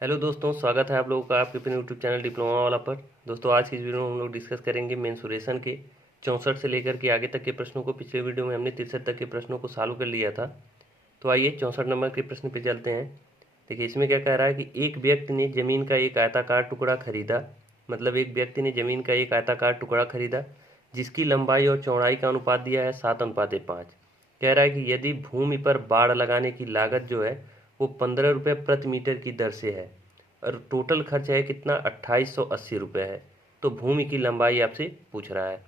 Hello दोस्तों, स्वागत है आप लोगों का आपके अपने यूट्यूब चैनल डिप्लोमा वाला पर। दोस्तों, आज की इस वीडियो में हम लोग डिस्कस करेंगे मेंसुरेशन के 64 से लेकर के आगे तक के प्रश्नों को। पिछले वीडियो में हमने 63 तक के प्रश्नों को सॉल्व कर लिया था। तो आइए 64 नंबर के प्रश्न पे चलते हैं। देखिए, इसमें क्या कह रहा है कि एक व्यक्ति ने ज़मीन का एक आयताकार टुकड़ा खरीदा। मतलब एक व्यक्ति ने ज़मीन का एक आयताकार टुकड़ा खरीदा जिसकी लंबाई और चौड़ाई का अनुपात दिया है 7:5। कह रहा है कि यदि भूमि पर बाड़ लगाने की लागत जो है वो 15 रुपये प्रति मीटर की दर से है और टोटल खर्च है कितना, 2880 रुपये है। तो भूमि की लंबाई आपसे पूछ रहा है।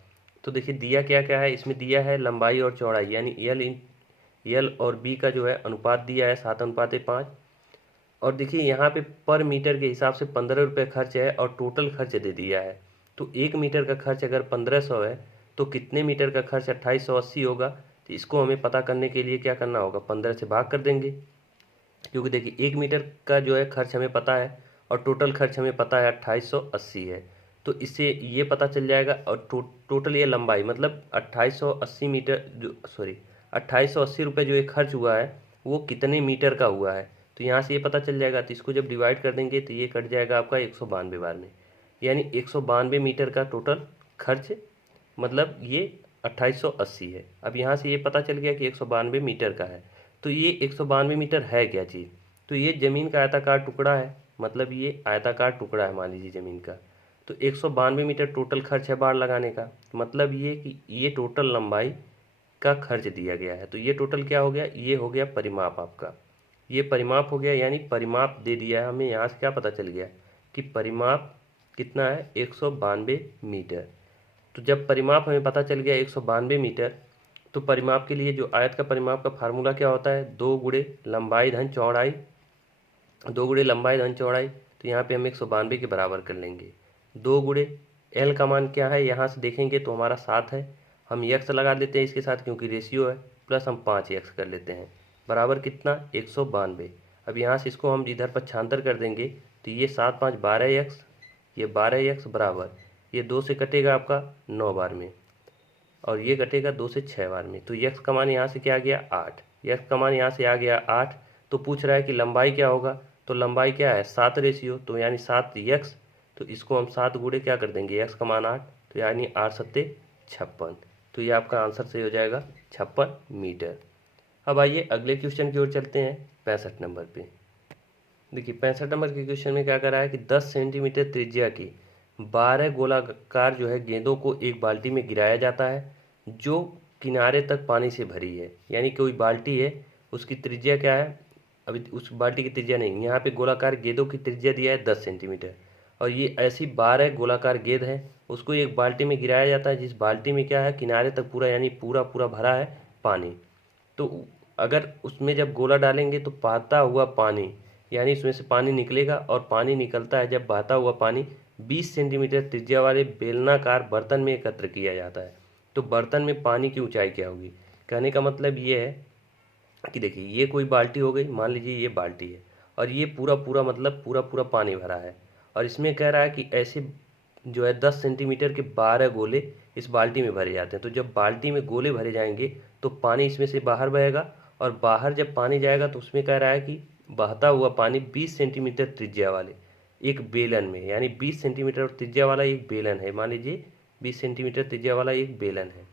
तो देखिए, दिया क्या क्या है, इसमें दिया है लंबाई और चौड़ाई यानी एल और बी का जो है अनुपात दिया है 7:5। और देखिए यहाँ पे पर मीटर के हिसाब से 15 रुपये खर्च है और टोटल खर्च दे दिया है। तो 1 मीटर का खर्च अगर 1500 है तो कितने मीटर का खर्च 2880 होगा। तो इसको हमें पता करने के लिए क्या करना होगा, 15 से भाग कर देंगे। क्योंकि देखिए 1 मीटर का जो है खर्च हमें पता है और टोटल खर्च हमें पता है 2880 है। तो इससे ये पता चल जाएगा। और टोटल ये लंबाई मतलब 2880 मीटर जो 2880 रुपये जो ये खर्च हुआ है वो कितने मीटर का हुआ है। तो यहाँ से ये पता चल जाएगा। तो इसको जब डिवाइड कर देंगे तो ये कट जाएगा आपका 192 बार में, यानी 192 मीटर का टोटल खर्च, मतलब ये 2880 है। अब यहाँ से ये पता चल गया कि 192 मीटर का है। तो ये 192 मीटर है क्या चीज़, तो ये ज़मीन का आयताकार टुकड़ा है। मतलब ये आयताकार टुकड़ा है मान लीजिए ज़मीन का। तो 192 मीटर टोटल खर्च है बाड़ लगाने का। मतलब ये कि ये टोटल लंबाई का खर्च दिया गया है। तो ये टोटल क्या हो गया, ये हो गया परिमाप आपका। ये परिमाप हो गया, यानी परिमाप दे दिया है हमें। यहाँ से क्या पता चल गया कि परिमाप कितना है, 192 मीटर। तो जब परिमाप हमें पता चल गया 192 मीटर, तो परिमाप के लिए जो आयत का परिमाप का फार्मूला क्या होता है, 2 गुणे लंबाई धन चौड़ाई। 2 गुणे लंबाई धन चौड़ाई, तो यहाँ पे हम 192 के बराबर कर लेंगे। 2 गुणे एल का मान क्या है, यहाँ से देखेंगे तो हमारा 7 है। हम यक्स लगा देते हैं इसके साथ क्योंकि रेशियो है, प्लस हम 5 यक्स कर लेते हैं बराबर कितना, 192। अब यहाँ से इसको हम इधर पक्षांतर कर देंगे तो ये 7 5 12 यक्स, ये 12 यक्स बराबर, ये 2 से कटेगा आपका 9 बार में और ये कटेगा 2 से 6 बार में। तो यक्स का मान यहाँ से क्या आ गया, 8। यक्स का मान यहाँ से आ गया 8। तो पूछ रहा है कि लंबाई क्या होगा, तो लंबाई क्या है 7 रेशियो, तो यानी 7 यक्स। तो इसको हम 7 गुणे क्या कर देंगे, यक्स का मान 8, तो यानी 8 सत्ते 56। तो ये आपका आंसर सही हो जाएगा 56 मीटर। अब आइए अगले क्वेश्चन की ओर चलते हैं, 65 नंबर पे। देखिए 65 नंबर के क्वेश्चन में क्या कर रहा है कि 10 सेंटीमीटर त्रिज्या की 12 गोलाकार जो है गेंदों को एक बाल्टी में गिराया जाता है जो किनारे तक पानी से भरी है। यानी कोई बाल्टी है, उसकी त्रिज्या क्या है, अभी उस बाल्टी की त्रिज्या नहीं, यहाँ पे गोलाकार गेंदों की त्रिज्या दिया है 10 सेंटीमीटर। और ये ऐसी 12 गोलाकार गेंद है, उसको एक बाल्टी में गिराया जाता है जिस बाल्टी में क्या है, किनारे तक पूरा यानी पूरा पूरा भरा है पानी। तो अगर उसमें जब गोला डालेंगे तो बहता हुआ पानी, यानी इसमें से पानी निकलेगा और पानी निकलता है जब बहता हुआ पानी 20 सेंटीमीटर त्रिज्या वाले बेलनाकार बर्तन में एकत्र किया जाता है। तो बर्तन में पानी की ऊंचाई क्या होगी। कहने का मतलब ये है कि देखिए ये कोई बाल्टी हो गई, मान लीजिए ये बाल्टी है और ये पूरा पूरा मतलब पूरा पूरा पानी भरा है। और इसमें कह रहा है कि ऐसे जो है 10 सेंटीमीटर के 12 गोले इस बाल्टी में भरे जाते हैं। तो जब बाल्टी में गोले भरे जाएंगे तो पानी इसमें से बाहर बहेगा और बाहर जब पानी जाएगा तो उसमें कह रहा है कि बहता हुआ पानी 20 सेंटीमीटर त्रिज्या वाले एक बेलन में, यानी 20 सेंटीमीटर त्रिज्या वाला एक बेलन है, मान लीजिए 20 सेंटीमीटर त्रिज्या वाला एक बेलन है।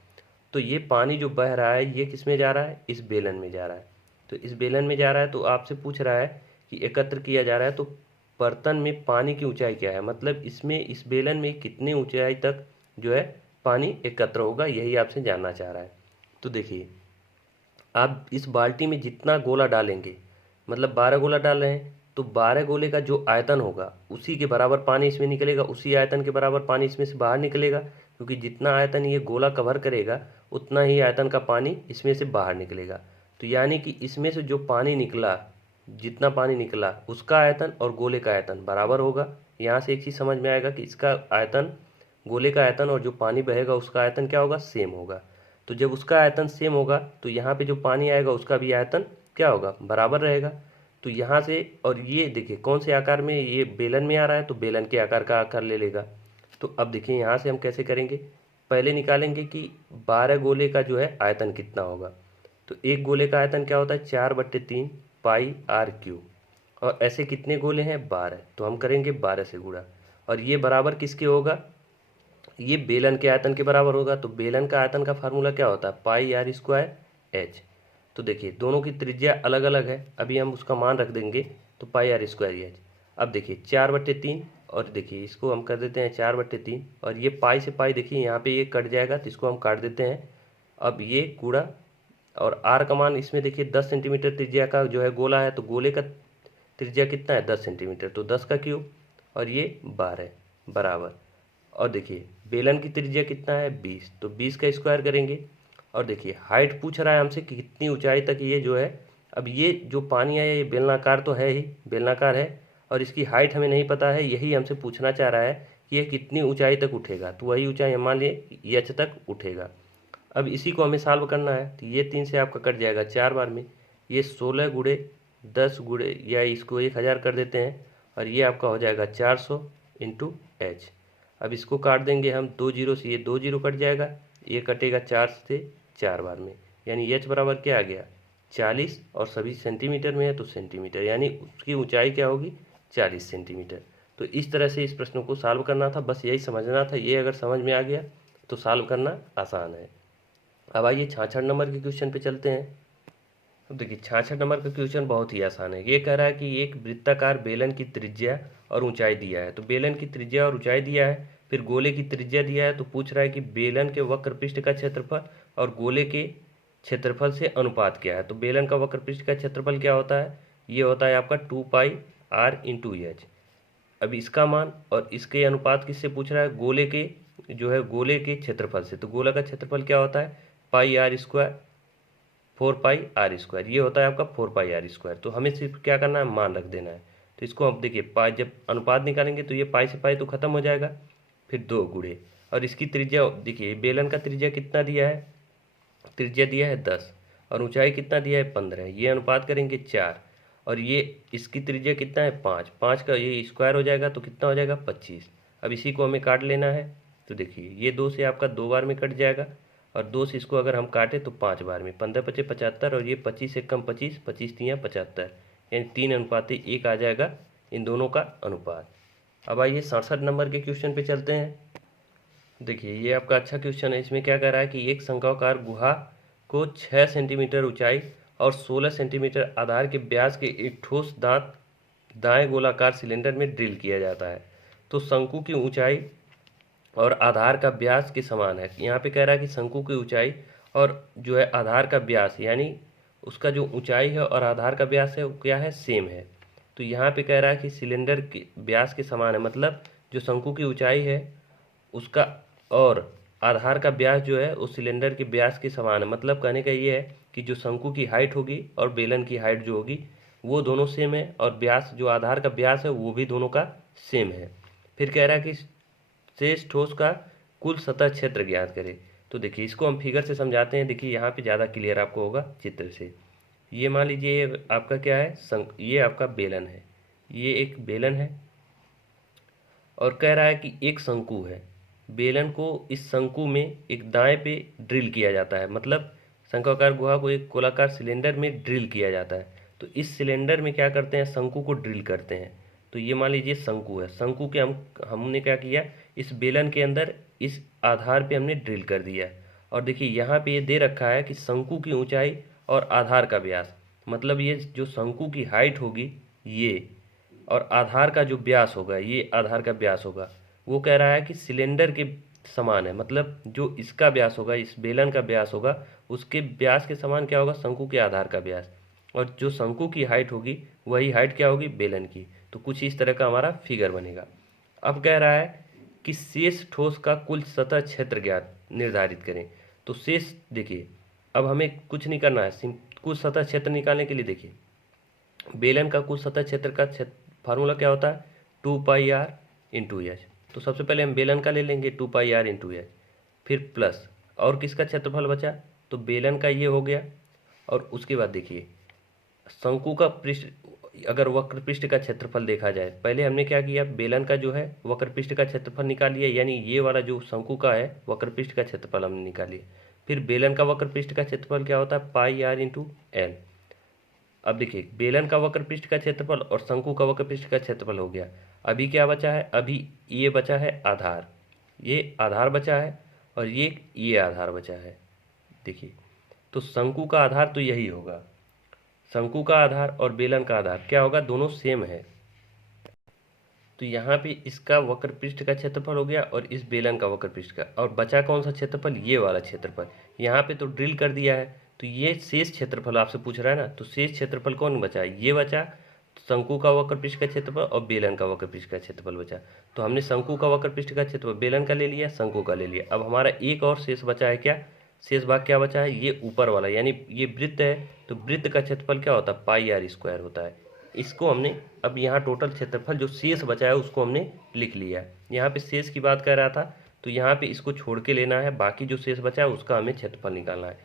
तो ये पानी जो बह रहा है ये किस में जा रहा है, इस बेलन में जा रहा है। तो इस बेलन में जा रहा है तो आपसे पूछ रहा है कि एकत्र किया जा रहा है तो बर्तन में पानी की ऊंचाई क्या है, मतलब इसमें इस बेलन में कितनी ऊंचाई तक जो है पानी एकत्र होगा, यही आपसे जानना चाह रहा है। तो देखिए आप इस बाल्टी में जितना गोला डालेंगे, मतलब 12 गोला डाल रहे हैं तो 12 गोले का जो आयतन होगा उसी के बराबर पानी इसमें निकलेगा, उसी आयतन के बराबर पानी इसमें से बाहर निकलेगा। क्योंकि जितना आयतन ये गोला कवर करेगा उतना ही आयतन का पानी इसमें से बाहर निकलेगा। तो यानी कि इसमें से जो पानी निकला, जितना पानी निकला उसका आयतन और गोले का आयतन बराबर होगा। यहाँ से एक चीज़ समझ में आएगा कि इसका आयतन, गोले का आयतन और जो पानी बहेगा उसका आयतन क्या होगा, सेम होगा। तो जब उसका आयतन सेम होगा तो यहाँ पे जो पानी आएगा उसका भी आयतन क्या होगा, बराबर रहेगा। तो यहाँ से, और ये देखिए कौन से आकार में, ये बेलन में आ रहा है तो बेलन के आकार का आकार ले लेगा। तो अब देखिए यहाँ से हम कैसे करेंगे, पहले निकालेंगे कि 12 गोले का जो है आयतन कितना होगा। तो एक गोले का आयतन क्या होता है, 4/3 पाई आर क्यूब। और ऐसे कितने गोले हैं 12, तो हम करेंगे 12 से गुणा। और ये बराबर किसके होगा, ये बेलन के आयतन के बराबर होगा। तो बेलन का आयतन का फार्मूला क्या होता है, पाई आर स्क्वायर एच। तो देखिए दोनों की त्रिज्या अलग अलग है, अभी हम उसका मान रख देंगे, तो पाई आर स्क्वायर एच। अब देखिए 4/3, और देखिए इसको हम कर देते हैं 4/3, और ये पाई से पाई देखिए यहाँ पे ये कट जाएगा, तो इसको हम काट देते हैं। अब ये गुणा, और आर का मान इसमें देखिए 10 सेंटीमीटर त्रिज्या का जो है गोला है, तो गोले का त्रिज्या कितना है 10 सेंटीमीटर, तो 10 का क्यूब, और ये 12 बराबर। और देखिए बेलन की त्रिज्या कितना है 20, तो 20 का स्क्वायर करेंगे। और देखिए हाइट पूछ रहा है हमसे कि कितनी ऊंचाई तक ये जो है, अब ये जो पानी है ये बेलनाकार तो है ही, बेलनाकार है, और इसकी हाइट हमें नहीं पता है, यही हमसे पूछना चाह रहा है कि ये कितनी ऊंचाई तक उठेगा। तो वही ऊंचाई हम मान लिए एच तक उठेगा। अब इसी को हमें सॉल्व करना है, तो ये 3 से आपका कट जाएगा 4 बार में, ये 16 गुणे 10 गुणे, या इसको 1000 कर देते हैं, और ये आपका हो जाएगा 400 इंटू एच। अब इसको काट देंगे हम 2 जीरो से, ये 2 जीरो कट जाएगा, ये कटेगा 4 से 4 बार में, यानी एच बराबर क्या आ गया 40, और सभी सेंटीमीटर में है तो सेंटीमीटर, यानी उसकी ऊंचाई क्या होगी 40 सेंटीमीटर। तो इस तरह से इस प्रश्न को सॉल्व करना था, बस यही समझना था। ये अगर समझ में आ गया तो सॉल्व करना आसान है। अब आइए 66 नंबर के क्वेश्चन पे चलते हैं। अब देखिए 66 नंबर का क्वेश्चन बहुत ही आसान है। ये कह रहा है कि एक वृत्ताकार बेलन की त्रिज्या और ऊंचाई दिया है, तो बेलन की त्रिज्या और ऊंचाई दिया है, फिर गोले की त्रिज्या दिया है, तो पूछ रहा है कि बेलन के वक्र पृष्ठ का क्षेत्रफल और गोले के क्षेत्रफल से अनुपात क्या है। तो बेलन का वक्र पृष्ठ का क्षेत्रफल क्या होता है, ये होता है आपका 2 पाई आर इंटू एच। अब इसका मान और इसके अनुपात किससे पूछ रहा है, गोले के जो है गोले के क्षेत्रफल से। तो गोला का क्षेत्रफल क्या होता है pi R square, 4 pi R square, ये होता है आपका 4 पाई आर स्क्वायर। तो हमें सिर्फ क्या करना है, मान रख देना है। तो इसको अब देखिए पाई, जब अनुपात निकालेंगे तो ये पाई से पाई तो खत्म हो जाएगा, फिर 2 गुणे, और इसकी त्रिज्या देखिए बेलन का त्रिज्या कितना दिया है, त्रिज्या दिया है 10, और ऊंचाई कितना दिया है 15, ये अनुपात करेंगे 4, और ये इसकी त्रिज्या कितना है 5, 5 का ये स्क्वायर हो जाएगा तो कितना हो जाएगा 25। अब इसी को हमें काट लेना है, तो देखिए ये 2 से आपका 2 बार में कट जाएगा, और 2 से इसको अगर हम काटें तो 5 बार में, 15×5 = 75, और ये 25 से कम 25, 25×3 = 75, यानी 3:1 आ जाएगा इन दोनों का अनुपात। अब आइए 67 नंबर के क्वेश्चन पे चलते हैं। देखिए ये आपका अच्छा क्वेश्चन है। इसमें क्या कह रहा है कि एक शंक्वाकार गुहा को 6 सेंटीमीटर ऊंचाई और 16 सेंटीमीटर आधार के व्यास के एक ठोस दाएं गोलाकार सिलेंडर में ड्रिल किया जाता है। तो शंकु की ऊंचाई और आधार का व्यास के समान है। यहाँ पे कह रहा है कि शंकु की ऊंचाई और जो है आधार का व्यास, यानी उसका जो ऊंचाई है और आधार का व्यास है वो क्या है, सेम है। तो यहाँ पे कह रहा है कि सिलेंडर के व्यास के समान है, मतलब जो शंकु की ऊंचाई है उसका और आधार का व्यास जो है उस सिलेंडर के व्यास के समान है। मतलब कहने का ये है कि जो शंकु की हाइट होगी और बेलन की हाइट जो होगी वो दोनों सेम है, और व्यास जो आधार का व्यास है वो भी दोनों का सेम है। फिर कह रहा है कि शेष ठोस का कुल सतह क्षेत्र ज्ञात करें। तो देखिए इसको हम फिगर से समझाते हैं। देखिए यहाँ पे ज़्यादा क्लियर आपको होगा चित्र से। ये मान लीजिए ये आपका क्या है, ये आपका बेलन है, ये एक बेलन है, और कह रहा है कि एक शंकु है। बेलन को इस शंकु में एक दाएं पे ड्रिल किया जाता है, मतलब शंक्वाकार गुहा को एक गोलाकार सिलेंडर में ड्रिल किया जाता है। तो इस सिलेंडर में क्या करते हैं, शंकु को ड्रिल करते हैं। तो ये मान लीजिए शंकु है, शंकु के हमने क्या किया, इस बेलन के अंदर इस आधार पे हमने ड्रिल कर दिया। और देखिए यहाँ पे ये दे रखा है कि शंकु की ऊंचाई और आधार का व्यास, मतलब ये जो शंकु की हाइट होगी ये, और आधार का जो व्यास होगा ये आधार का व्यास होगा, वो कह रहा है कि सिलेंडर के समान है। मतलब जो इसका व्यास होगा, इस बेलन का व्यास होगा, उसके व्यास के समान क्या होगा, शंकु के आधार का व्यास, और जो शंकु की हाइट होगी वही हाइट क्या होगी, बेलन की। तो कुछ इस तरह का हमारा फिगर बनेगा। अब कह रहा है कि शेष ठोस का कुल सतह क्षेत्र ज्ञात निर्धारित करें। तो शेष देखिए, अब हमें कुछ नहीं करना है, कुल सतह क्षेत्र निकालने के लिए देखिए बेलन का कुल सतह क्षेत्र का फार्मूला क्या होता है, 2 पाई आर इंटू एच। तो सबसे पहले हम बेलन का ले लेंगे 2 पाई आर इंटू एच, फिर प्लस और किसका क्षेत्रफल बचा, तो बेलन का ये हो गया। और उसके बाद देखिए शंकु का पृष्ठ, अगर वक्र पृष्ठ का क्षेत्रफल देखा जाए, पहले हमने क्या किया, बेलन का जो है वक्र पृष्ठ का क्षेत्रफल निकाल लिया, यानी ये वाला जो शंकु का है वक्र पृष्ठ का क्षेत्रफल हमने निकाल लिया। फिर बेलन का वक्र पृष्ठ का क्षेत्रफल क्या होता है, पाई आर इंटू एल। अब देखिए बेलन का वक्र पृष्ठ का क्षेत्रफल और शंकु का वक्र पृष्ठ का क्षेत्रफल हो गया। अभी क्या बचा है, अभी ये बचा है आधार, ये आधार बचा है और ये आधार बचा है। देखिए तो शंकु का आधार तो यही होगा, शंकु का आधार और बेलन का आधार क्या होगा, दोनों सेम है। तो यहाँ पे इसका वक्र पृष्ठ का क्षेत्रफल हो गया और इस बेलन का वक्र पृष्ठ का, और बचा कौन सा क्षेत्रफल, ये वाला क्षेत्रफल। यहाँ पे तो ड्रिल कर दिया है, तो ये शेष क्षेत्रफल आपसे पूछ रहा है ना, तो शेष क्षेत्रफल कौन बचा, ये बचा शंकु का वक्र पृष्ठ का क्षेत्रफल और बेलन का वक्र पृष्ठ का क्षेत्रफल बचा। तो हमने शंकु का वक्र पृष्ठ का क्षेत्रफल बेलन का ले लिया, शंकु का ले लिया। अब हमारा एक और शेष बचा है, क्या शेष भाग क्या बचा है, ये ऊपर वाला, यानी ये वृत्त है, तो वृत्त का क्षेत्रफल क्या होता है, पाई आर स्क्वायर होता है। इसको हमने अब यहाँ टोटल क्षेत्रफल जो शेष बचा है उसको हमने लिख लिया। यहाँ पे शेष की बात कर रहा था, तो यहाँ पे इसको छोड़ के लेना है, बाकी जो शेष बचा है उसका हमें क्षेत्रफल निकालना है।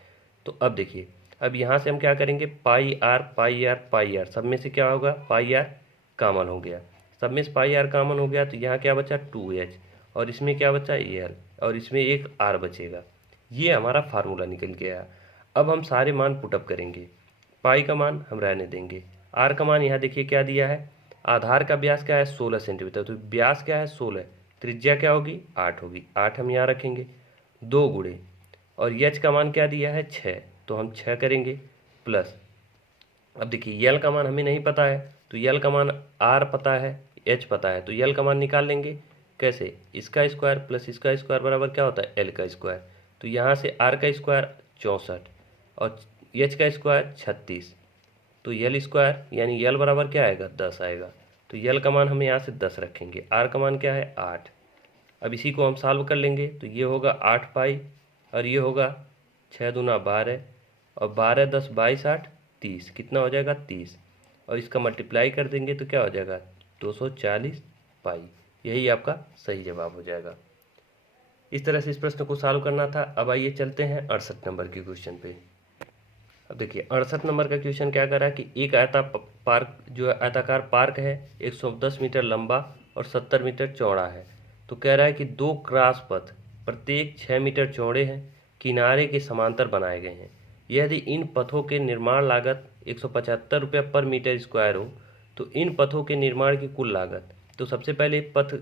तो अब देखिए, अब यहाँ से हम क्या करेंगे, pi R pi R pi R, सब में से क्या होगा, पाई आर कॉमन हो गया, सब में से पाई आर कॉमन हो गया, तो यहाँ क्या बचा 2h, और इसमें क्या बचा एल, और इसमें एक आर बचेगा। ये हमारा फार्मूला निकल गया। अब हम सारे मान पुटअप करेंगे, पाई का मान हम रहने देंगे, आर का मान यहाँ देखिए क्या दिया है, आधार का व्यास क्या है 16 सेंटीमीटर, तो व्यास क्या है 16, त्रिज्या क्या होगी 8 होगी, 8 हम यहाँ रखेंगे, 2 गुणे, और यच का मान क्या दिया है 6, तो हम 6 करेंगे प्लस। अब देखिए यल का मान हमें नहीं पता है, तो यल का मान आर पता है, एच पता है, तो यल का मान निकाल लेंगे कैसे, इसका स्क्वायर प्लस इसका स्क्वायर बराबर क्या होता है एल का स्क्वायर। तो यहाँ से आर का स्क्वायर 64 और एच का स्क्वायर 36, तो यल स्क्वायर यानी यल बराबर क्या आएगा 10 आएगा। तो यल का मान हम यहाँ से 10 रखेंगे, आर का मान क्या है 8। अब इसी को हम सॉल्व कर लेंगे, तो ये होगा 8 पाई और ये होगा 6 दूना 12 और 12 10 22 8 30, कितना हो जाएगा 30, और इसका मल्टीप्लाई कर देंगे तो क्या हो जाएगा 240 पाई। यही आपका सही जवाब हो जाएगा। इस तरह से इस प्रश्न को सॉल्व करना था। अब आइए चलते हैं 68 नंबर के क्वेश्चन पे। अब देखिए 68 नंबर का क्वेश्चन क्या कर रहा है कि एक पार्क जो है आयताकार पार्क है 110 मीटर लंबा और 70 मीटर चौड़ा है। तो कह रहा है कि 2 क्रॉस पथ प्रत्येक 6 मीटर चौड़े हैं, किनारे के समांतर बनाए गए हैं। यदि इन पथों के निर्माण लागत 175 रुपये पर मीटर स्क्वायर हो तो इन पथों के निर्माण की कुल लागत। तो सबसे पहले पथ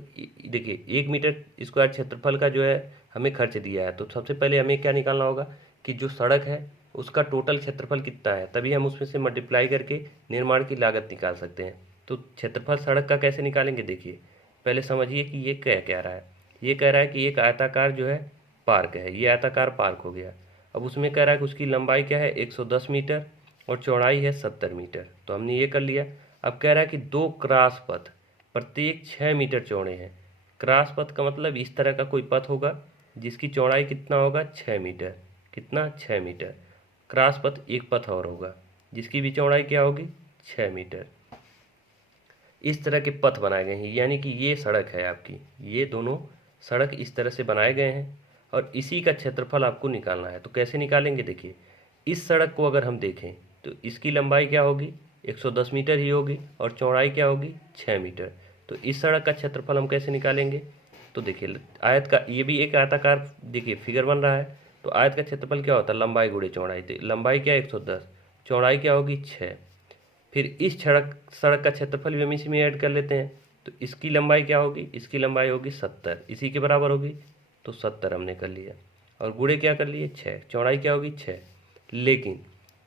देखिए 1 मीटर स्क्वायर क्षेत्रफल का जो है हमें खर्च दिया है, तो सबसे पहले हमें क्या निकालना होगा कि जो सड़क है उसका टोटल क्षेत्रफल कितना है, तभी हम उसमें से मल्टीप्लाई करके निर्माण की लागत निकाल सकते हैं। तो क्षेत्रफल सड़क का कैसे निकालेंगे, देखिए पहले समझिए कि ये क्या कह रहा है। ये कह रहा है कि एक आयताकार जो है पार्क है, ये आयताकार पार्क हो गया। अब उसमें कह रहा है कि उसकी लंबाई क्या है 110 मीटर और चौड़ाई है 70 मीटर, तो हमने ये कर लिया। अब कह रहा है कि 2 क्रॉस पथ प्रत्येक 6 मीटर चौड़े हैं। क्रॉस पथ का मतलब इस तरह का कोई पथ होगा जिसकी चौड़ाई कितना होगा 6 मीटर, कितना 6 मीटर। क्रॉस पथ एक पथ और होगा जिसकी भी चौड़ाई क्या होगी 6 मीटर। इस तरह के पथ बनाए गए हैं, यानी कि ये सड़क है आपकी, ये दोनों सड़क इस तरह से बनाए गए हैं और इसी का क्षेत्रफल आपको निकालना है। तो कैसे निकालेंगे, देखिए इस सड़क को अगर हम देखें तो इसकी लंबाई क्या होगी 110 मीटर ही होगी और चौड़ाई क्या होगी 6 मीटर। तो इस सड़क का क्षेत्रफल हम कैसे निकालेंगे, तो देखिए आयत का, ये भी एक आयताकार देखिए फिगर बन रहा है, तो आयत का क्षेत्रफल क्या होता है लंबाई गुणे चौड़ाई, तो लंबाई क्या 110, चौड़ाई क्या होगी 6। फिर इस सड़क का क्षेत्रफल भी हम इसी में ऐड कर लेते हैं, तो इसकी लंबाई क्या होगी, इसकी लंबाई होगी 70, इसी के बराबर होगी, तो 70 हमने कर लिया और गुणे क्या कर लिए 6, चौड़ाई क्या होगी 6। लेकिन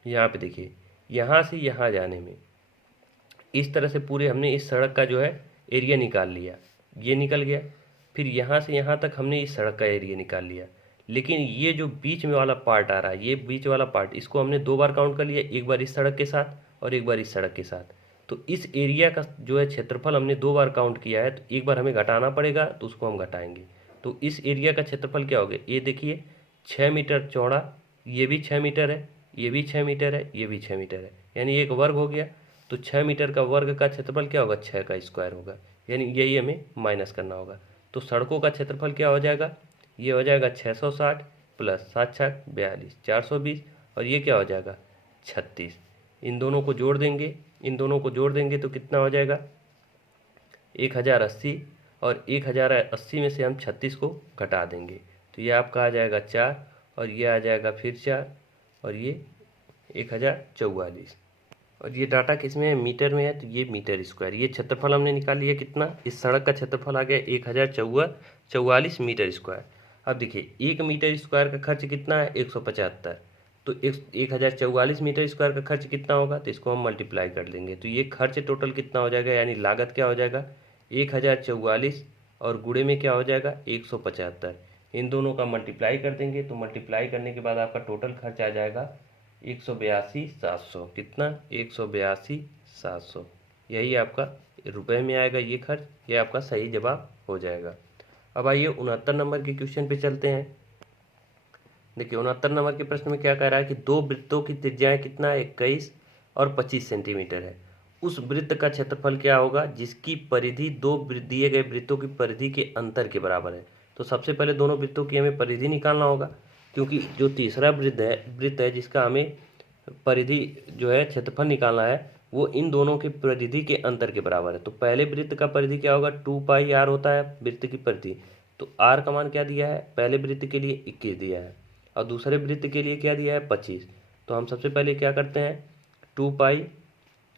यहाँ पे देखिए यहाँ से यहाँ जाने में इस तरह से पूरे हमने इस सड़क का जो है एरिया निकाल लिया, ये निकल गया। फिर यहाँ से यहाँ तक हमने इस सड़क का एरिया निकाल लिया, लेकिन ये जो बीच में वाला पार्ट आ रहा है, ये बीच वाला पार्ट, इसको हमने 2 बार काउंट कर लिया, एक बार इस सड़क के साथ और एक बार इस सड़क के साथ। तो इस एरिया का जो है क्षेत्रफल हमने 2 बार काउंट किया है, तो एक बार हमें घटाना पड़ेगा, तो उसको हम घटाएंगे। तो इस एरिया का क्षेत्रफल क्या हो गया, ये देखिए 6 मीटर चौड़ा, ये भी 6 मीटर है, ये भी 6 मीटर है, ये भी 6 मीटर है, यानी एक वर्ग हो गया। तो 6 मीटर का वर्ग का क्षेत्रफल क्या होगा 6 का स्क्वायर होगा, यानी यही हमें माइनस करना होगा। तो सड़कों का क्षेत्रफल क्या हो जाएगा, ये हो जाएगा 660 प्लस 7 6 42 420, और ये क्या हो जाएगा 36। इन दोनों को जोड़ देंगे, इन दोनों को जोड़ देंगे तो कितना हो जाएगा 1080, और 1080 में से हम 36 को घटा देंगे तो ये आपका आ जाएगा 4, और ये आ जाएगा फिर 4, और ये 1044। और ये डाटा किस में है, मीटर में है, तो ये मीटर स्क्वायर। ये क्षेत्रफल हमने निकाल लिया कितना, इस सड़क का क्षेत्रफल आ गया 1044 मीटर स्क्वायर। अब देखिए 1 मीटर स्क्वायर का खर्च कितना है, 175। तो 1044 मीटर स्क्वायर का खर्च कितना होगा, तो इसको हम मल्टीप्लाई कर लेंगे, तो ये खर्च टोटल कितना हो जाएगा, यानी लागत क्या हो जाएगा 1044 और गुणे में क्या हो जाएगा 175। इन दोनों का मल्टीप्लाई कर देंगे, तो मल्टीप्लाई करने के बाद आपका टोटल खर्च आ जाएगा 182,700। कितना, 182,700। यही आपका रुपए में आएगा ये खर्च, ये आपका सही जवाब हो जाएगा। अब आइए 69 नंबर के क्वेश्चन पे चलते हैं। देखिए 69 नंबर के प्रश्न में क्या कह रहा है कि दो वृत्तों की त्रिज्याएं कितना है, 21 और 25 सेंटीमीटर है। उस वृत्त का क्षेत्रफल क्या होगा जिसकी परिधि दो दिए गए वृत्तों की परिधि के अंतर के बराबर है। तो सबसे पहले दोनों वृत्तों की हमें परिधि निकालना होगा, क्योंकि जो तीसरा वृत्त है जिसका हमें परिधि जो है क्षेत्रफल निकालना है, वो इन दोनों की परिधि के अंतर के बराबर है। तो पहले वृत्त का परिधि क्या होगा, 2πr होता है वृत्त की परिधि। तो r का मान क्या दिया है, पहले वृत्त के लिए 21 दिया है और दूसरे वृत्त के लिए क्या दिया है 25। तो हम सबसे पहले क्या करते हैं, 2π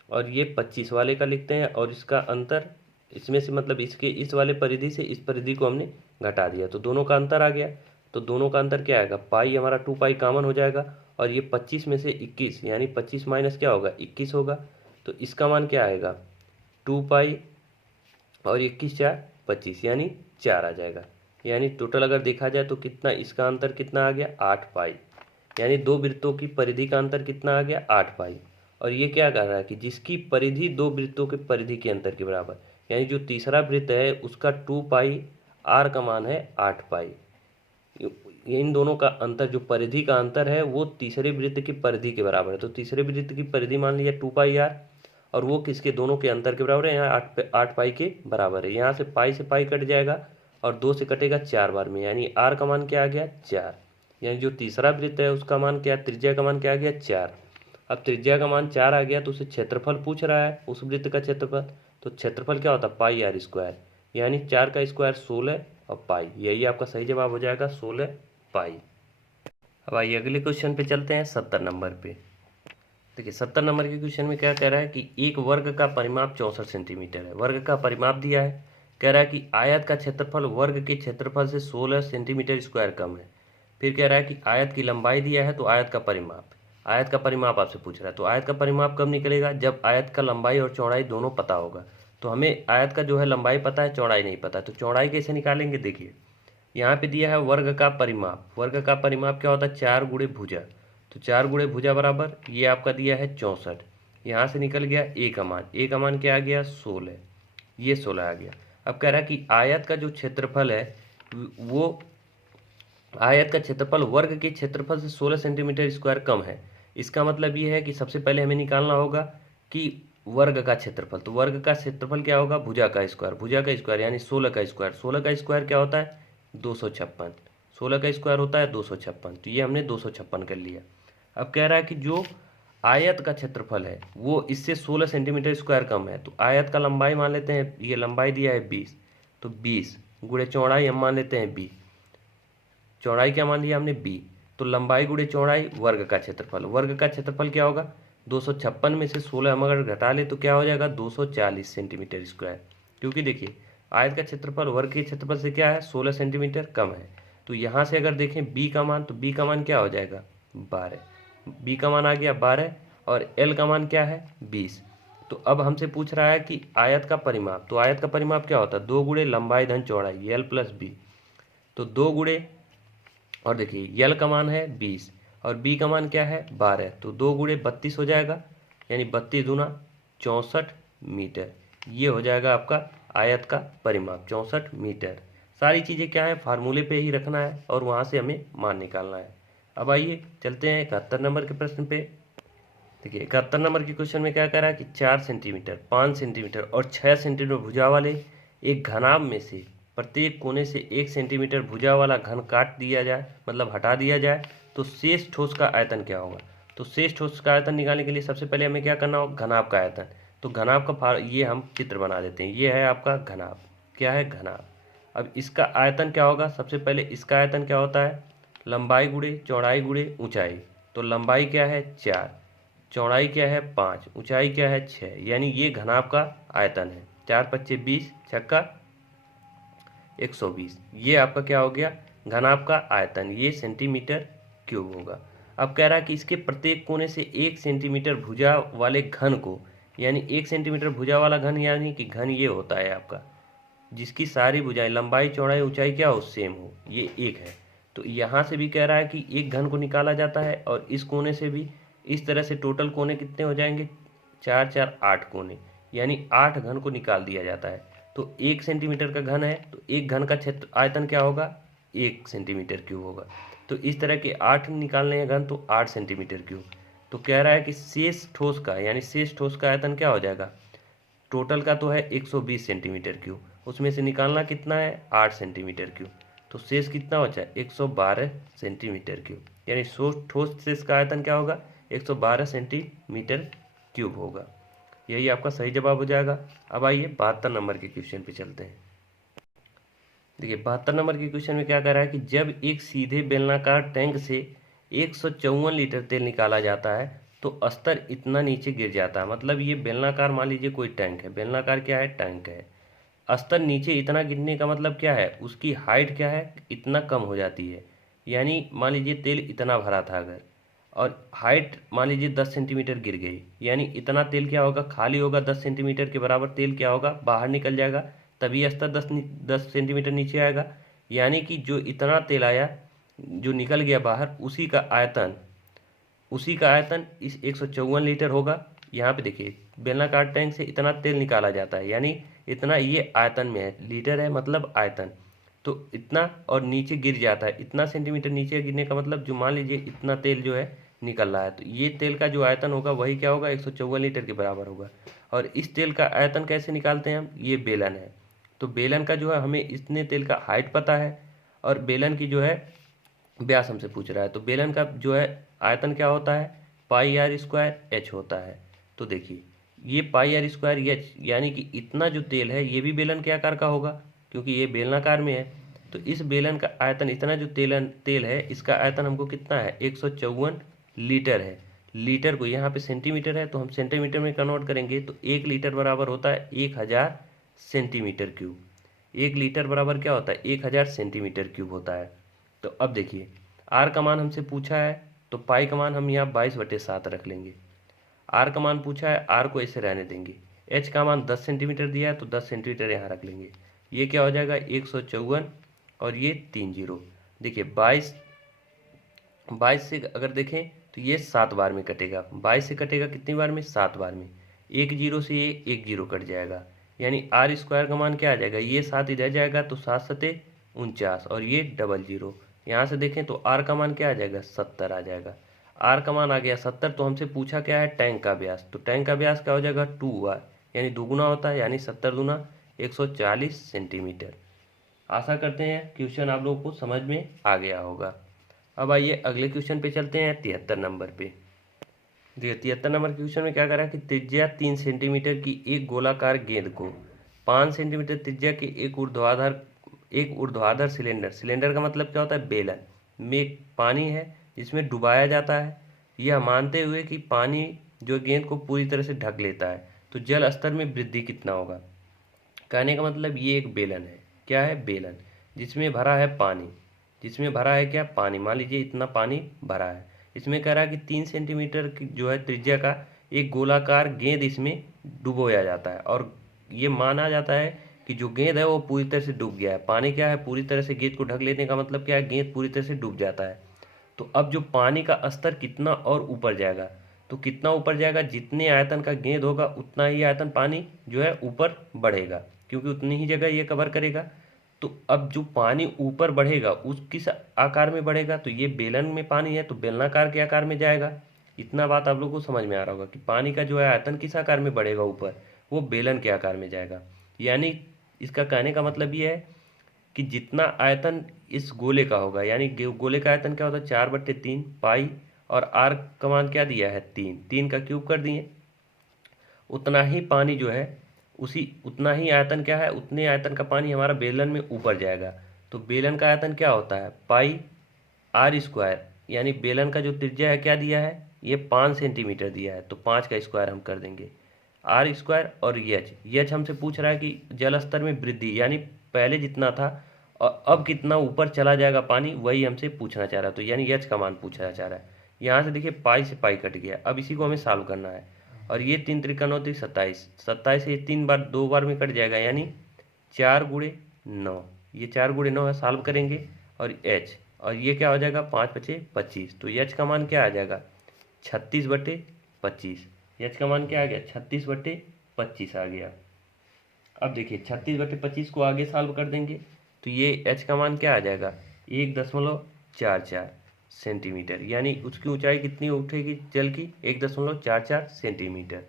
और ये 25 वाले का लिखते हैं, और इसका अंतर इसमें से मतलब इसके इस वाले परिधि से इस परिधि को हमने घटा दिया, तो दोनों का अंतर आ गया। तो दोनों का अंतर क्या आएगा, पाई हमारा 2π कॉमन हो जाएगा, और ये 25 में से 21 यानी 25 माइनस क्या होगा 21 होगा। तो इसका मान क्या आएगा 2π और 21 4 25 यानी 4 आ जाएगा। यानी टोटल अगर देखा जाए तो कितना, इसका अंतर कितना आ गया 8π। यानी दो वृत्तों की परिधि का अंतर कितना आ गया 8π। और ये क्या कर रहा है कि जिसकी परिधि दो वृत्तों के परिधि के अंतर के बराबर, यानी जो तीसरा वृत्त है उसका 2π, r का मान है 8π। इन दोनों का अंतर, जो परिधि का अंतर है वो तीसरे वृत्त की परिधि के बराबर है। तो तीसरे वृत्त की परिधि मान लिया 2πr, और वो किसके, दोनों के अंतर के बराबर है, यहाँ 8π के बराबर है। यहाँ से पाई से पाई कट जाएगा और 2 से कटेगा 4 बार में, यानी r का मान क्या आ गया 4। यानी जो तीसरा वृत्त है उसका मान क्या, त्रिज्या का मान क्या आ गया 4। अब त्रिज्या का मान 4 आ गया तो उसे क्षेत्रफल पूछ रहा है, उस वृत्त का क्षेत्रफल। तो क्षेत्रफल क्या होता है πr स्क्वायर, यानी 4 का स्क्वायर 16 और पाई, यही आपका सही जवाब हो जाएगा 16 पाई। अब आइए अगले क्वेश्चन पे चलते हैं 70 नंबर पे। देखिए 70 नंबर के क्वेश्चन में क्या कह रहा है कि एक वर्ग का परिमाप 64 सेंटीमीटर है। वर्ग का परिमाप दिया है, कह रहा है कि आयत का क्षेत्रफल वर्ग के क्षेत्रफल से 16 सेंटीमीटर स्क्वायर कम है। फिर कह रहा है कि आयत की लंबाई दिया है, तो आयत का परिमाप आपसे पूछ रहा है। तो आयत का परिमाप कब निकलेगा, जब आयत का लंबाई और चौड़ाई दोनों पता होगा। तो हमें आयत का जो है लंबाई पता है, चौड़ाई नहीं पता। तो चौड़ाई कैसे निकालेंगे, देखिए यहाँ पे दिया है वर्ग का परिमाप। वर्ग का परिमाप क्या होता है, 4 गुणे भुजा। तो 4 गुणे भुजा बराबर ये आपका दिया है 64। यहाँ से निकल गया ए का मान, ए का मान क्या आ गया 16, ये 16 आ गया। अब कह रहा है कि आयत का जो क्षेत्रफल है वो, आयत का क्षेत्रफल वर्ग के क्षेत्रफल से 16 सेंटीमीटर स्क्वायर कम है। इसका मतलब ये है कि सबसे पहले हमें निकालना होगा कि वर्ग का क्षेत्रफल। तो वर्ग का क्षेत्रफल क्या होगा, भुजा का स्क्वायर, भुजा का स्क्वायर यानी 16 का स्क्वायर। 16 का स्क्वायर क्या होता है 256, 16 का स्क्वायर होता है 256। तो ये हमने 256 कर लिया। अब कह रहा है कि जो आयत का क्षेत्रफल है वो इससे 16 सेंटीमीटर स्क्वायर कम है। तो आयत का लंबाई मान लेते हैं, ये लंबाई दिया है 20, तो 20 गुणे चौड़ाई हम मान लेते हैं b। चौड़ाई क्या मान लिया हमने b, तो लंबाई गुणे चौड़ाई वर्ग का क्षेत्रफल। वर्ग का क्षेत्रफल क्या होगा 256 में से 16 हम अगर घटा ले तो क्या हो जाएगा 240 सेंटीमीटर स्क्वायर। क्योंकि देखिए आयत का क्षेत्रफल वर्ग के क्षेत्रफल से क्या है 16 सेंटीमीटर कम है। तो यहाँ से अगर देखें b का मान, तो b का मान क्या हो जाएगा 12, b का मान आ गया 12, और l का मान क्या है 20। तो अब हमसे पूछ रहा है कि आयत का परिमाप। तो आयत का परिमाप क्या होता है 2 गुणे लंबाई धन चौड़ाई l प्लस b। तो 2 गुणे, और देखिए l का मान है 20 और b का मान क्या है 12, तो 2 गुणे 32 हो जाएगा, यानी 32 दूना 64 मीटर। ये हो जाएगा आपका आयत का परिमाप 64 मीटर। सारी चीज़ें क्या है फार्मूले पे ही रखना है और वहाँ से हमें मान निकालना है। अब आइए चलते हैं 71 नंबर के प्रश्न पे। देखिए 71 नंबर के क्वेश्चन में क्या कह रहा है कि 4 सेंटीमीटर, 5 सेंटीमीटर और 6 सेंटीमीटर भुजा वाले एक घनाभ में से प्रत्येक कोने से 1 सेंटीमीटर भुजा वाला घन काट दिया जाए, मतलब हटा दिया जाए, तो शेष ठोस का आयतन क्या होगा। तो शेष ठोस का आयतन निकालने के लिए सबसे पहले हमें क्या करना होगा, घनाभ का आयतन। तो घनाभ का ये हम चित्र बना देते हैं, ये है आपका घनाभ, क्या है घनाभ। अब इसका आयतन क्या होगा, सबसे पहले इसका आयतन क्या होता है लंबाई गुणे चौड़ाई गुणे ऊंचाई। तो लंबाई क्या है 4, चौड़ाई क्या है 5, ऊंचाई क्या है 6, यानी ये घनाभ का आयतन है। 4 पच्चे 20, छक्का 120, ये आपका क्या हो गया घनाभ का आयतन, ये सेंटीमीटर क्यूब होगा। अब कह रहा है कि इसके प्रत्येक कोने से 1 सेंटीमीटर भुजा वाले घन को, यानी 1 सेंटीमीटर भुजा वाला घन, यानी कि घन ये होता है आपका जिसकी सारी भुजाएं लंबाई चौड़ाई ऊंचाई क्या हो सेम हो, ये 1 है। तो यहाँ से भी कह रहा है कि एक घन को निकाला जाता है और इस कोने से भी। इस तरह से टोटल कोने कितने हो जाएंगे 4 4 8 कोने, यानी 8 घन को निकाल दिया जाता है। तो 1 सेंटीमीटर का घन है तो एक घन का क्षेत्र आयतन क्या होगा 1 सेंटीमीटर क्यूब होगा। तो इस तरह के 8 निकालने हैं घन तो 8 सेंटीमीटर क्यूब। तो कह रहा है कि शेष ठोस का, यानी शेष ठोस का आयतन क्या हो जाएगा, टोटल का तो है 120 सेंटीमीटर क्यूब, उसमें से निकालना कितना है 8 सेंटीमीटर क्यूब। तो शेष कितना बचा 112 सेंटीमीटर क्यूब, यानी ठोस शेष का आयतन क्या होगा 112 सेंटीमीटर क्यूब होगा। यही आपका सही जवाब हो जाएगा। अब आइए 72 नंबर के क्वेश्चन पे चलते हैं। देखिए 72 नंबर के क्वेश्चन में क्या कह रहा है कि जब एक सीधे बेलनाकार टैंक से 154 लीटर तेल निकाला जाता है तो स्तर इतना नीचे गिर जाता है। मतलब ये बेलनाकार, मान लीजिए कोई टैंक है, बेलनाकार क्या है टैंक है, स्तर नीचे इतना गिरने का मतलब क्या है, उसकी हाइट क्या है इतना कम हो जाती है। यानी मान लीजिए तेल इतना भरा था अगर, और हाइट मान लीजिए 10 सेंटीमीटर गिर गई, यानी इतना तेल क्या होगा खाली होगा, 10 सेंटीमीटर के बराबर तेल क्या होगा बाहर निकल जाएगा, तभी स्तर 10 सेंटीमीटर नीचे आएगा। यानी कि जो इतना तेल आया जो निकल गया बाहर, उसी का आयतन इस 154 लीटर होगा। यहाँ पे देखिए बेलनाकार टैंक से इतना तेल निकाला जाता है, यानी इतना ये आयतन में है, लीटर है मतलब आयतन, तो इतना और नीचे गिर जाता है। इतना सेंटीमीटर नीचे गिरने का मतलब जो मान लीजिए इतना तेल जो है निकल रहा है, तो ये तेल का जो आयतन होगा वही क्या होगा 154 लीटर के बराबर होगा। और इस तेल का आयतन कैसे निकालते हैं हम, ये बेलन है, तो बेलन का जो है हमें इतने तेल का हाइट पता है और बेलन की जो है व्यास हमसे पूछ रहा है, तो बेलन का जो है आयतन क्या होता है पाई आर स्क्वायर एच होता है। तो देखिए ये पाई आर स्क्वायर एच, यानी कि इतना जो तेल है ये भी बेलन के आकार का होगा क्योंकि ये बेलनाकार में है। तो इस बेलन का आयतन, इतना जो तेल है इसका आयतन हमको कितना है 154 लीटर है। लीटर को यहाँ पे सेंटीमीटर है तो हम सेंटीमीटर में कन्वर्ट करेंगे तो 1 लीटर बराबर होता है 1000 सेंटीमीटर क्यूब। 1 लीटर बराबर क्या होता है 1000 सेंटीमीटर क्यूब होता है। तो अब देखिए आर का मान हमसे पूछा है तो पाई का मान हम यहाँ 22/7 रख लेंगे। आर का मान पूछा है, आर को ऐसे रहने देंगे। एच का मान 10 सेंटीमीटर दिया है तो 10 सेंटीमीटर यहाँ रख लेंगे। ये क्या हो जाएगा 154 और ये 3 जीरो। देखिए 22 से अगर देखें तो ये 7 बार में कटेगा, 22 से कटेगा कितनी बार में 7 बार में। 1 जीरो से ये 1 जीरो कट जाएगा, यानी आर स्क्वायर का मान क्या आ जाएगा, ये 7 इधर जाएगा तो 7 सते 49 और ये डबल जीरो। यहाँ से देखें तो आर का मान क्या आ जाएगा 70 आ जाएगा। आर का मान आ गया 70, तो हमसे पूछा क्या है टैंक का व्यास, तो टैंक का व्यास क्या हो जाएगा 2r, यानी दुगुना होता है, यानी 70 दूना 140 सेंटीमीटर। आशा करते हैं क्वेश्चन आप लोगों को समझ में आ गया होगा। अब आइए अगले क्वेश्चन पे चलते हैं 73 नंबर पे। देखिए 73 नंबर क्वेश्चन में क्या करा है कि त्रिज्या 3 सेंटीमीटर की एक गोलाकार गेंद को 5 सेंटीमीटर त्रिज्या के एक ऊर्ध्वाधर सिलेंडर का मतलब क्या होता है बेलन में पानी है जिसमें डुबाया जाता है, यह मानते हुए कि पानी जो गेंद को पूरी तरह से ढक लेता है तो जल स्तर में वृद्धि कितना होगा। कहने का मतलब ये एक बेलन है, क्या है बेलन, जिसमें भरा है पानी, जिसमें भरा है क्या पानी, मान लीजिए इतना पानी भरा है। इसमें कह रहा है कि 3 सेंटीमीटर की जो है त्रिज्या का एक गोलाकार गेंद इसमें डुबोया जाता है और ये माना जाता है कि जो गेंद है वो पूरी तरह से डूब गया है। पानी क्या है पूरी तरह से गेंद को ढक लेने का मतलब क्या है गेंद पूरी तरह से डूब जाता है। तो अब जो पानी का स्तर कितना और ऊपर जाएगा, तो कितना ऊपर जाएगा, जितने आयतन का गेंद होगा उतना ही आयतन पानी जो है ऊपर बढ़ेगा क्योंकि उतनी ही जगह ये कवर करेगा। तो अब जो पानी ऊपर बढ़ेगा उस किस आकार में बढ़ेगा, तो ये बेलन में पानी है तो बेलनाकार के आकार में जाएगा। इतना बात आप लोगों को समझ में आ रहा होगा कि पानी का जो है आयतन किस आकार में बढ़ेगा ऊपर, वो बेलन के आकार में जाएगा। यानी इसका कहने का मतलब ये है कि जितना आयतन इस गोले का होगा, यानी गोले का आयतन क्या होता है 4/3 पाई, और आर का मान क्या दिया है 3 का क्यूब कर दिए, उतना ही पानी जो है उतना ही आयतन क्या है, उतने आयतन का पानी हमारा बेलन में ऊपर जाएगा। तो बेलन का आयतन क्या होता है पाई आर स्क्वायर, यानी बेलन का जो त्रिज्या है क्या दिया है ये 5 सेंटीमीटर दिया है, तो 5 का स्क्वायर हम कर देंगे। आर स्क्वायर और एच हमसे पूछ रहा है कि जल स्तर में वृद्धि, यानी पहले जितना था और अब कितना ऊपर चला जाएगा पानी, वही हमसे पूछना चाह रहा है। तो यानी एच का मान पूछना चाह रहा है। यहाँ से देखिए पाई से पाई कट गया, अब इसी को हमें सॉल्व करना है। और ये 3 त्रिका 9 3 27, 27 से ये 3 बार 2 बार में कट जाएगा, यानी 4 गुणे 9, ये 4 गुणे 9 है, सॉल्व करेंगे। और एच, और ये क्या हो जाएगा 5 पचे 25, तो एच का मान क्या आ जाएगा 36/25। एच का मान क्या आ गया 36/25 आ गया। अब देखिए 36/25 को आगे सॉल्व कर देंगे, तो ये एच का मान क्या आ जाएगा 1.44 सेंटीमीटर, यानी उसकी ऊंचाई कितनी उठेगी जल की 1.44 सेंटीमीटर।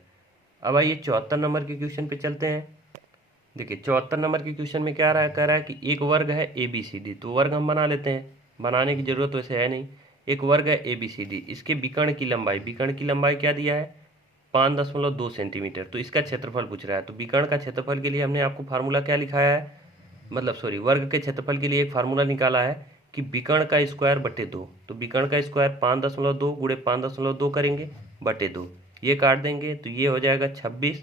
अब आइए 74 नंबर के क्वेश्चन पे चलते हैं। देखिए 74 नंबर के क्वेश्चन में क्या कह रहा है कि एक वर्ग है ABCD, तो वर्ग हम बना लेते हैं, बनाने की जरूरत वैसे है नहीं। एक वर्ग है ABCD, इसके विकर्ण की लंबाई क्या दिया है 5.2 सेंटीमीटर, तो इसका क्षेत्रफल पूछ रहा है। तो विकर्ण का क्षेत्रफल के लिए हमने आपको फार्मूला क्या लिखाया है, मतलब सॉरी वर्ग के क्षेत्रफल के लिए एक फार्मूला निकाला है कि विकर्ण का स्क्वायर बटे 2। तो विकर्ण का स्क्वायर 5.2 गुणे 5.2 करेंगे बटे 2, ये काट देंगे तो ये हो जाएगा 26,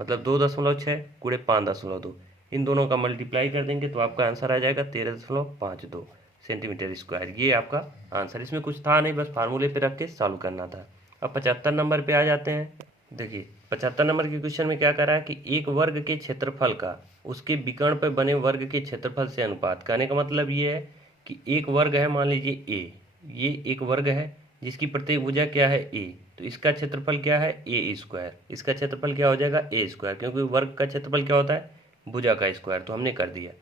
मतलब 2.6 गुणे 5.2, इन दोनों का मल्टीप्लाई कर देंगे तो आपका आंसर आ जाएगा 13.52 सेंटीमीटर स्क्वायर। ये आपका आंसर, इसमें कुछ था नहीं, बस फार्मूले पे रख के सॉल्व करना था। अब 75 नंबर पे आ जाते हैं। देखिए 75 नंबर के क्वेश्चन में क्या कर रहा है कि एक वर्ग के क्षेत्रफल का उसके विकर्ण पर बने वर्ग के क्षेत्रफल से अनुपात। कहने का मतलब ये है कि एक वर्ग है, मान लीजिए ए, ये एक वर्ग है जिसकी प्रत्येक भुजा क्या है ए, तो इसका क्षेत्रफल क्या है ए स्क्वायर, इसका क्षेत्रफल क्या हो जाएगा ए स्क्वायर, क्योंकि वर्ग का क्षेत्रफल क्या होता है भुजा का स्क्वायर, तो हमने कर दिया।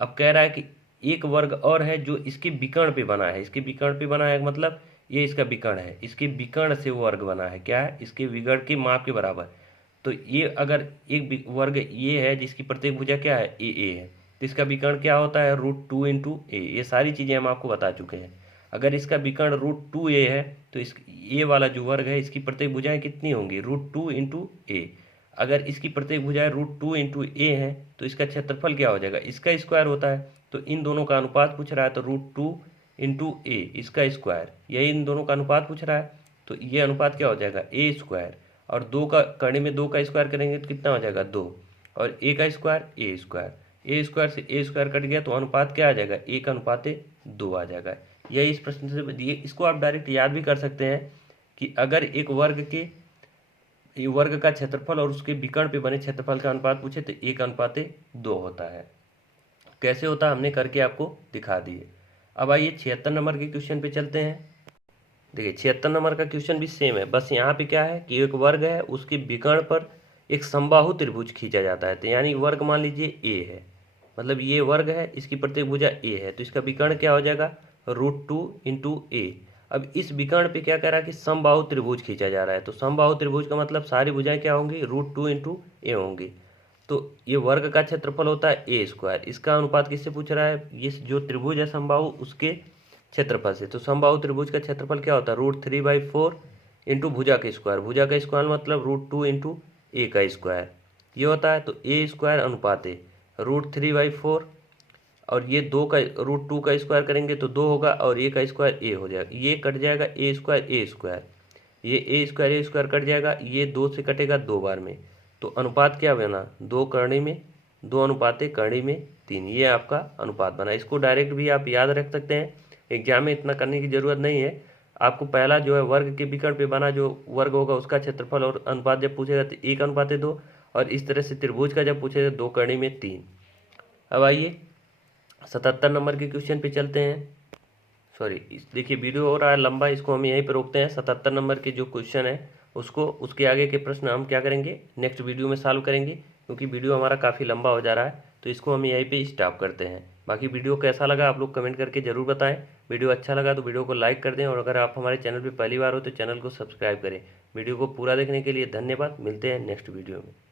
अब कह रहा है कि एक वर्ग और है जो इसके विकर्ण पे बना है, इसके विकर्ण पे बना है मतलब ये इसका विकर्ण है, इसके विकर्ण से वो वर्ग बना है, क्या है इसके विकर्ण के माप के बराबर। तो ये अगर एक वर्ग ये है जिसकी प्रत्येक भुजा क्या है ए है, तो इसका विकर्ण क्या होता है √2 × a। ये सारी चीज़ें हम आपको बता चुके हैं। अगर इसका विकर्ण √2a है तो इस ये वाला जो वर्ग है इसकी प्रत्येक भुजाएं कितनी होंगी √2 × a। अगर इसकी प्रत्येक भुजाएं √2 × a है तो इसका क्षेत्रफल क्या हो जाएगा, इसका स्क्वायर होता है। तो इन दोनों का अनुपात पूछ रहा है, तो √2 × a इसका स्क्वायर, यही इन दोनों का अनुपात पूछ रहा है। तो ये अनुपात क्या हो जाएगा a स्क्वायर, और 2 का कड़ी में 2 का स्क्वायर करेंगे तो कितना हो जाएगा 2, और a का square a square, a square से a स्क्वायर कट गया तो अनुपात क्या आ जाएगा 1:2 आ जाएगा। यही इस प्रश्न से दिए, इसको आप डायरेक्ट याद भी कर सकते हैं कि अगर एक वर्ग का क्षेत्रफल और उसके विकर्ण पे बने क्षेत्रफल का अनुपात पूछे तो 1:2 होता है। कैसे होता है हमने करके आपको दिखा दिए। अब आइए 76 नंबर के क्वेश्चन पे चलते हैं। देखिए 76 नंबर का क्वेश्चन भी सेम है, बस यहाँ पे क्या है कि एक वर्ग है उसके विकर्ण पर एक समबाहु त्रिभुज खींचा जाता है। तो यानी वर्ग मान लीजिए ए है, मतलब ये वर्ग है इसकी प्रत्येक भुजा ए है, तो इसका विकर्ण क्या हो जाएगा √2 × a। अब इस विकर्ण पे क्या कह रहा है कि समबाहु त्रिभुज खींचा जा रहा है, तो समबाहु त्रिभुज का मतलब सारी भुजाएं क्या होंगी √2 × a होंगी। तो ये वर्ग का क्षेत्रफल होता है ए स्क्वायर, इसका अनुपात किससे पूछ रहा है, ये जो त्रिभुज है समबाहु उसके क्षेत्रफल से। तो समबाहु त्रिभुज का क्षेत्रफल क्या होता है √3/4 × भुजा का स्क्वायर, भुजा का स्क्वायर मतलब √2 × a का स्क्वायर, ये होता है। तो a स्क्वायर अनुपात है √3/4, और ये 2 का √2 का स्क्वायर करेंगे तो 2 होगा, और a का स्क्वायर a हो जाएगा, ये कट जाएगा a स्क्वायर, ये a स्क्वायर कट जाएगा, ये 2 से कटेगा 2 बार में, तो अनुपात क्या बना 2 करणी में 3, ये आपका अनुपात बना। इसको डायरेक्ट भी आप याद रख सकते हैं, एग्जाम में इतना करने की जरूरत नहीं है। आपको पहला जो है वर्ग के विकर्ण पे बना जो वर्ग होगा उसका क्षेत्रफल और अनुपात जब पूछेगा तो 1:2, और इस तरह से त्रिभुज का जब पूछेगा 2 करणी में 3। अब आइए 77 नंबर के क्वेश्चन पे चलते हैं। सॉरी देखिए वीडियो हो रहा है लंबा, इसको हम यहीं पर रोकते हैं। 77 नंबर के जो क्वेश्चन है उसको, उसके आगे के प्रश्न हम क्या करेंगे नेक्स्ट वीडियो में सॉल्व करेंगे, क्योंकि वीडियो हमारा काफ़ी लंबा हो जा रहा है, तो इसको हम यहीं पे स्टॉप करते हैं। बाकी वीडियो कैसा लगा आप लोग कमेंट करके ज़रूर बताएं। वीडियो अच्छा लगा तो वीडियो को लाइक कर दें, और अगर आप हमारे चैनल पर पहली बार हो तो चैनल को सब्सक्राइब करें। वीडियो को पूरा देखने के लिए धन्यवाद, मिलते हैं नेक्स्ट वीडियो में।